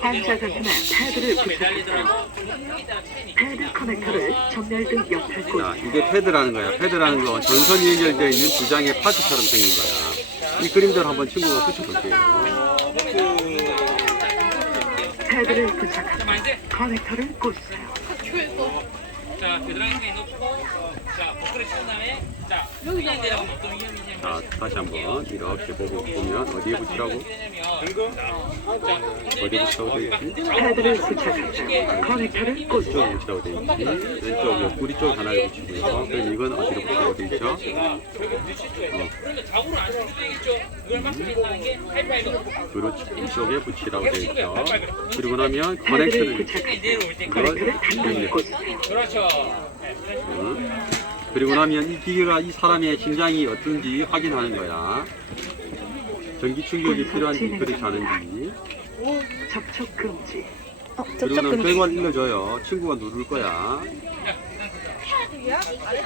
반사각이나 패드를 부착하세요. 패드 커넥터를 전멸 등 옆에 자, 꽂으세요. 이게 패드라는 거야. 패드라는 건 전선이 연결되어 있는 두 장의 파트처럼 생긴 거야. 이 그림대로 한번 친구가 붙여볼게요. 패드를 부착하세요. 커넥터를 꽂으세요. 자, 겨드랑이 놓고, 자, 버클을 치운 다음에, 자, 그냥 내려가면 어떤 위험이 자, 다시 한번 이렇게 보고 보면 어디에 붙이라고? 어디에 붙이라고 되어 있지? 패드를 부착하세요. 커넥터를 이쪽에 꽂으세요. 붙이라고 되어 있지? 왼쪽 옆구리 쪽 하나를 붙이고요. 그럼 이건 어디로 붙이라고 되어 있죠? 하이파이브. 그렇지. 이쪽에 붙이라고 되어 있죠. 그리고 나면 커넥터를. 이걸 커넥터를 단단히 꽂으세요. 그렇죠. 응? 그리고 나면 이 기계가 이 사람의 심장이 어떤지 확인하는 거야. 전기 충격이 필요한지 그렇지 않은지. 접촉 금지. 어, 그리고 접촉 는 금지. 결과를 일러줘요. 친구가 누를 거야.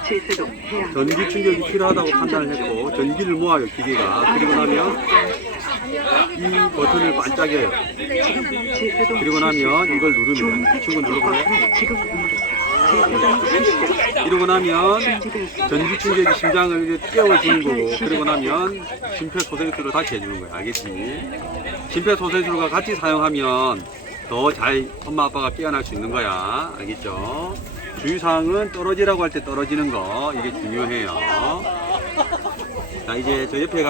제세동 전기 충격이 필요하다고 판단을 했고 전기를 모아요 기계가. 그리고 나면 이 버튼을 반짝여요. 지금 제세동 그리고 나면 이걸 누릅니다. 주황색 친구 누르고요. 버튼을 지금 이러고 나면. 전기 충격이 심장을 깨워주는 거고 그리고 나면 심폐소생술을 다시 해주는 거야 알겠지? 심폐소생술과 같이 사용하면 더 잘 엄마 아빠가 깨어날 수 있는 거야 알겠죠? 주의사항은 떨어지라고 할 때 떨어지는 거 이게 중요해요 자 이제 저 옆에 가